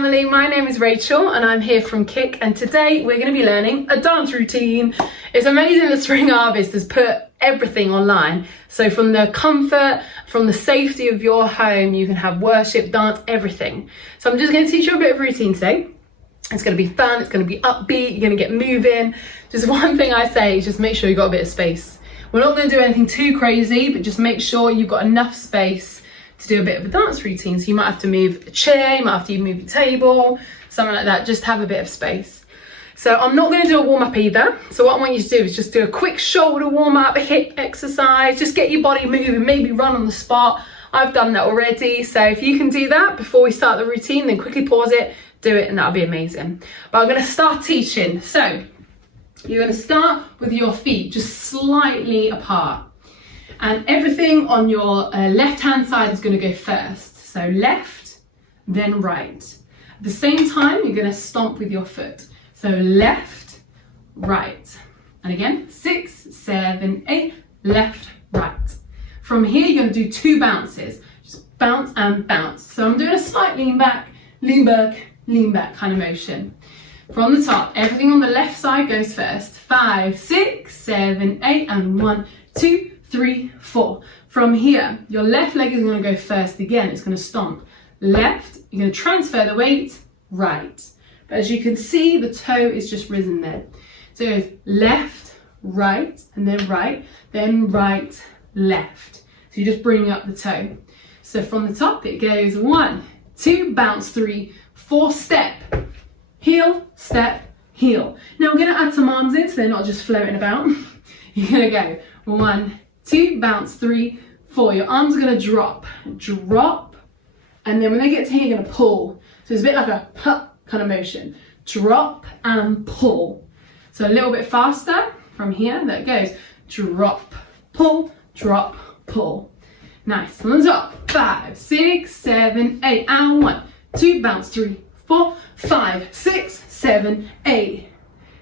family, my name is Rachel and I'm here from Kick, and today we're going to be learning a dance routine. It's amazing that Spring Harvest has put everything online. So from the comfort, from the safety of your home, you can have worship, dance, everything. So I'm just going to teach you a bit of routine today. It's going to be fun, it's going to be upbeat, you're going to get moving. Just one thing I say is just make sure you've got a bit of space. We're not going to do anything too crazy, but just make sure you've got enough space to do a bit of a dance routine. So you might have to move a chair, you might have to move your table, something like that. Just have a bit of space. So I'm not going to do a warm up either. So what I want you to do is just do a quick shoulder warm up, a hip exercise, just get your body moving, maybe run on the spot. I've done that already. So if you can do that before we start the routine, then quickly pause it, do it, and that'll be amazing. But I'm going to start teaching. So you're going to start with your feet just slightly apart. And everything on your left hand side is going to go first. So left, then right. At the same time, you're going to stomp with your foot. So left, right. And again, 6, 7, 8, left, right. From here, you're going to do 2 bounces. Just bounce and bounce. So I'm doing a slight lean back kind of motion. From the top, everything on the left side goes first. 5, 6, 7, 8, and 1, 2, 3, 4. From here, your left leg is going to go first again. It's going to stomp. Left, you're going to transfer the weight, right. But as you can see, the toe is just risen there. So it goes left, right, and then right, left. So you just bring up the toe. So from the top, it goes 1, 2, bounce, 3, 4, step, heel, step, heel. Now we're going to add some arms in so they're not just floating about. You're going to go 1, 2, bounce, 3, 4. Your arms are going to drop, and then when they get to here, you're going to pull. So it's a bit like a pup kind of motion. Drop and pull. So a little bit faster from here. There it goes. Drop, pull, pull. Nice. On the top. 5, 6, 7, 8, and 1, 2, bounce, 3, 4, 5, 6, 7, 8.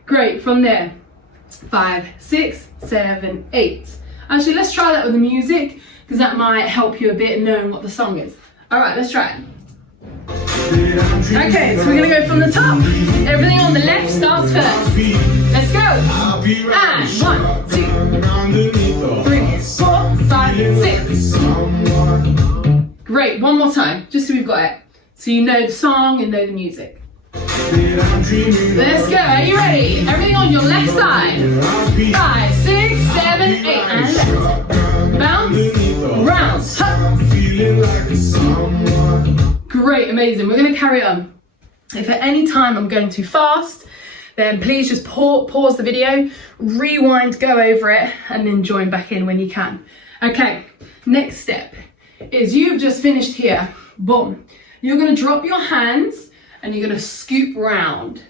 Great. From there, 5, 6, 7, 8. Actually, let's try that with the music, because that might help you a bit knowing what the song is. All right, let's try it. Okay, so we're gonna go from the top. Everything on the left starts first. Let's go. And 1, 2, 3, 4, 5, 6. Great, one more time, just so we've got it. So you know the song and know the music. Let's go, are you ready? Everything on your left side. 5, 6, 7, 8, and left. Bounce, round, up. Great, amazing. We're going to carry on. If at any time I'm going too fast, then please just pause the video, rewind, go over it, and then join back in when you can. Okay, next step is you've just finished here. Boom. You're going to drop your hands and you're going to scoop round.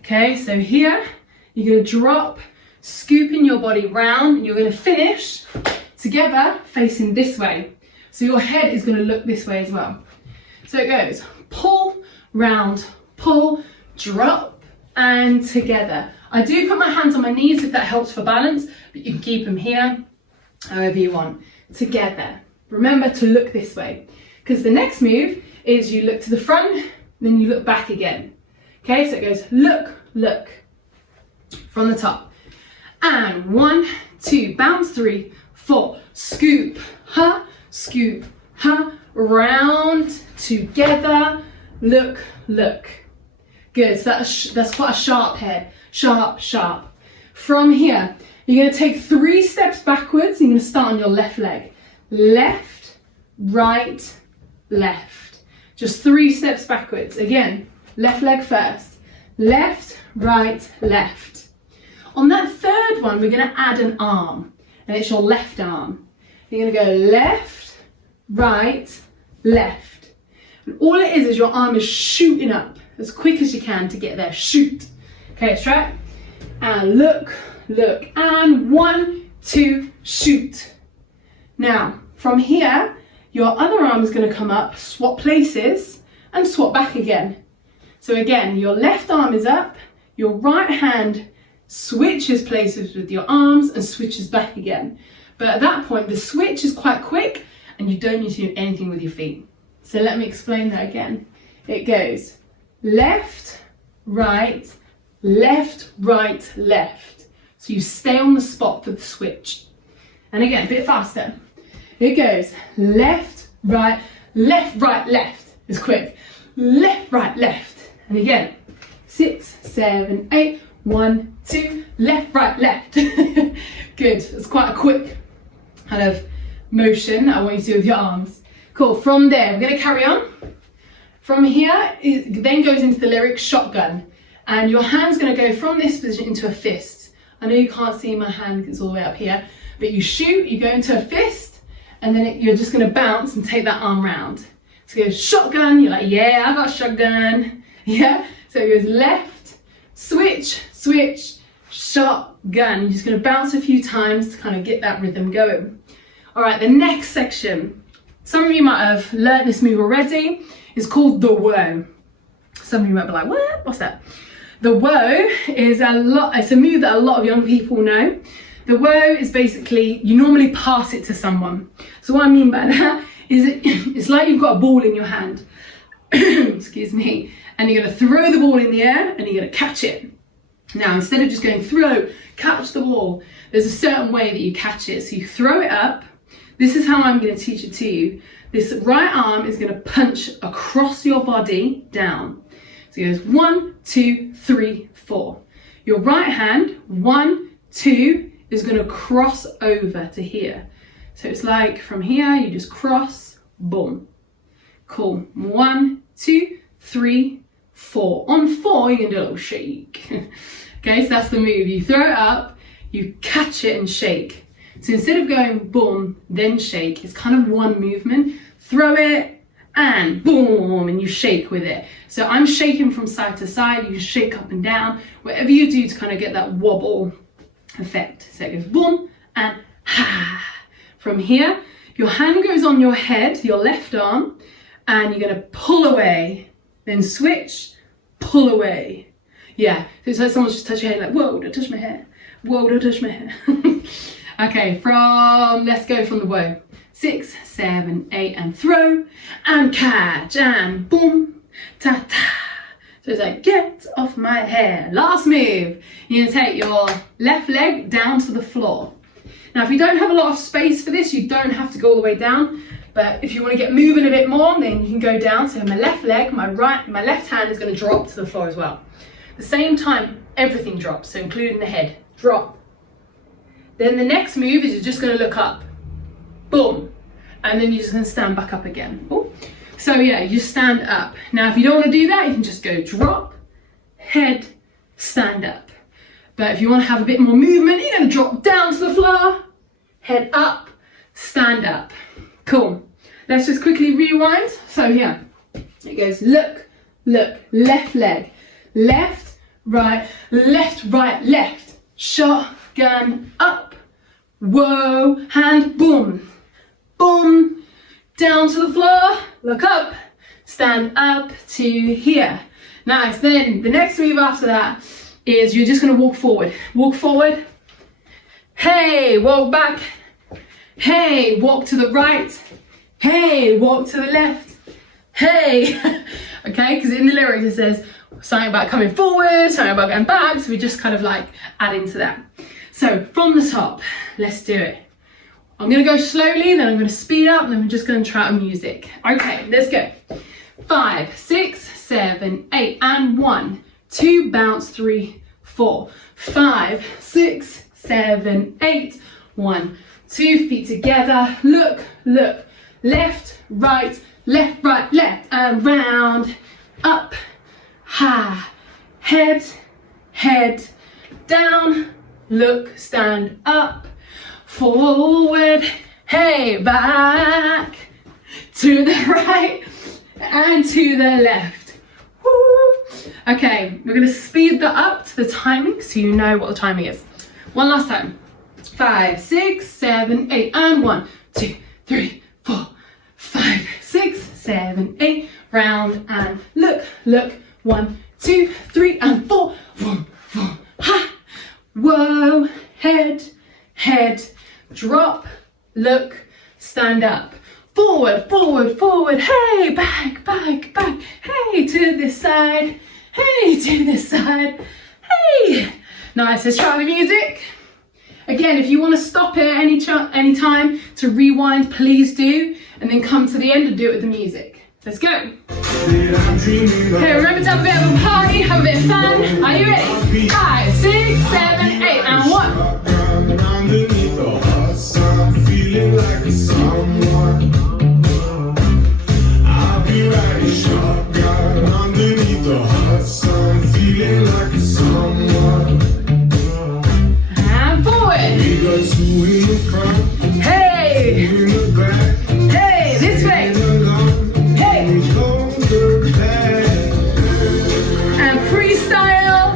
Okay, so here you're going to drop, scooping your body round, and you're going to finish together facing this way. So your head is going to look this way as well. So it goes pull, round, pull, drop, and together. I do put my hands on my knees if that helps for balance, but you can keep them here, however you want. Together. Remember to look this way, because the next move is you look to the front, then you look back again. Okay, so it goes look, from the top. And 1, 2, bounce, 3, 4, scoop, round, together, look. Good, so that's quite a sharp head, sharp. From here, you're going to take 3 steps backwards. You're going to start on your left leg. Left, right, left. Just 3 steps backwards. Again, left leg first. Left, right, left. On that third one, we're going to add an arm, and it's your left arm. You're going to go left, right, left. And all it is your arm is shooting up as quick as you can to get there. Shoot. Okay, let's try it. And look, and 1, 2, shoot. Now, from here, your other arm is going to come up, swap places, and swap back again. So again, your left arm is up, your right hand switches places with your arms and switches back again. But at that point, the switch is quite quick and you don't need to do anything with your feet. So let me explain that again. It goes left, right, left, right, left. So you stay on the spot for the switch. And again, a bit faster. It goes left, right, left. It's quick. Left, right, left. And again, 6, 7, 8, 1, 2, left, right, left. Good. It's quite a quick kind of motion I want you to do with your arms. Cool. From there, we're going to carry on. From here, it then goes into the lyric shotgun. And your hand's going to go from this position into a fist. I know you can't see my hand, it's all the way up here. But you shoot, you go into a fist, and then you're just going to bounce and take that arm round. So it goes shotgun, you're like, yeah, I got a shotgun. Yeah? So it goes left, switch, switch, shotgun. You're just going to bounce a few times to kind of get that rhythm going. All right, the next section. Some of you might have learnt this move already. It's called the woe. Some of you might be like, what? What's that? The woe is it's a move that a lot of young people know. The woe is basically, you normally pass it to someone. So what I mean by that is it's like you've got a ball in your hand. Excuse me. And you're going to throw the ball in the air and you're going to catch it. Now, instead of just going throw, catch the ball, there's a certain way that you catch it. So you throw it up. This is how I'm going to teach it to you. This right arm is going to punch across your body down. So it goes 1, 2, 3, 4. Your right hand, 1, 2, is going to cross over to here. So it's like from here, you just cross, boom. Cool. 1, 2, 3, 4. On 4, you're going to do a little shake. Okay, so that's the move. You throw it up, you catch it and shake. So instead of going boom, then shake, it's kind of one movement. Throw it and boom, and you shake with it. So I'm shaking from side to side, you shake up and down, whatever you do to kind of get that wobble effect. So it goes boom and ha. From here, your hand goes on your head, your left arm, and you're going to pull away, then switch, pull away. Yeah, so it's like someone's just touched your hair, like, whoa, don't touch my hair. Whoa, don't touch my hair. Okay, let's go from the woe. 6, 7, 8, and throw, and catch, and boom, ta ta. So it's like, get off my hair. Last move. You're going to take your left leg down to the floor. Now, if you don't have a lot of space for this, you don't have to go all the way down. But if you want to get moving a bit more, then you can go down. So my left leg, my left hand is going to drop to the floor as well. At the same time, everything drops, so including the head. Drop. Then the next move is you're just going to look up. Boom. And then you're just going to stand back up again. Ooh. So yeah, you just stand up. Now, if you don't want to do that, you can just go drop, head, stand up. But if you want to have a bit more movement, you're going to drop down to the floor, head up, stand up. Cool. Let's just quickly rewind. So yeah, it goes look, look, left leg, left, right, left. Shotgun up, whoa, hand, boom, boom, down to the floor, look up, stand up to here. Nice. Then the next move after that is you're just going to walk forward. Walk forward. Hey, walk back. Hey, walk to the right. Hey, walk to the left. Hey. Okay, because in the lyrics it says something about coming forward, something about going back, so we just kind of like add into that. So from the top, let's do it. I'm going to go slowly, then I'm going to speed up, and then we're just going to try out music. Okay, let's go. 5, 6, 7, 8, and 1, 2, bounce, 3, 4, 5, 6, 7, 8, 1, 2, feet together, look, look, left, right, and round, up, ha, head, down, look, stand up, forward, hey, back, to the right, and to the left. Woo. Okay, we're going to speed that up to the timing so you know what the timing is. One last time. 5, 6, 7, 8, and 1, 2, 3, 4, 5, 6, 7, 8, round and look, look, 1, 2, 3, and 4, boom, boom, ha, whoa, head, drop, look, stand up, Forward, forward, forward. Hey, back, back, back. Hey, to this side. Hey, to this side. Hey. Nice, let's try the music. Again, if you want to stop it any time to rewind, please do. And then come to the end and do it with the music. Let's go. Okay, remember to have a bit of a party, have a bit of fun. Are you ready? 5, 6, 7, 8, and 1. I'll be riding shotgun underneath the hot sun, feeling like a someone. And forward. We got 2 in the front, hey, 2 in the back, hey, this way, hey, and freestyle.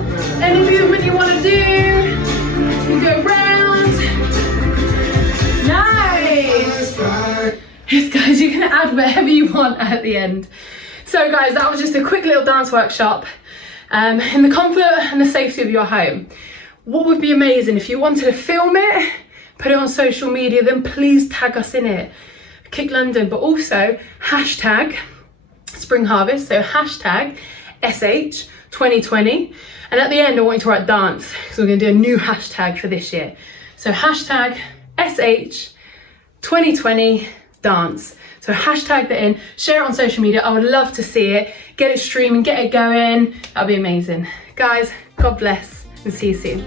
Any movement you want to do, you go round. Nice. Yes, guys, you can add whatever you want at the end. So, guys, that was just a quick little dance workshop in the comfort and the safety of your home. What would be amazing if you wanted to film it, put it on social media, then please tag us in it. Kick London, but also hashtag Spring Harvest, so hashtag SH2020. And at the end, I want you to write dance, because we're going to do a new hashtag for this year. So hashtag SH2020 dance. So hashtag that in, share it on social media. I would love to see it. Get it streaming, get it going. That'll be amazing. Guys, God bless and see you soon.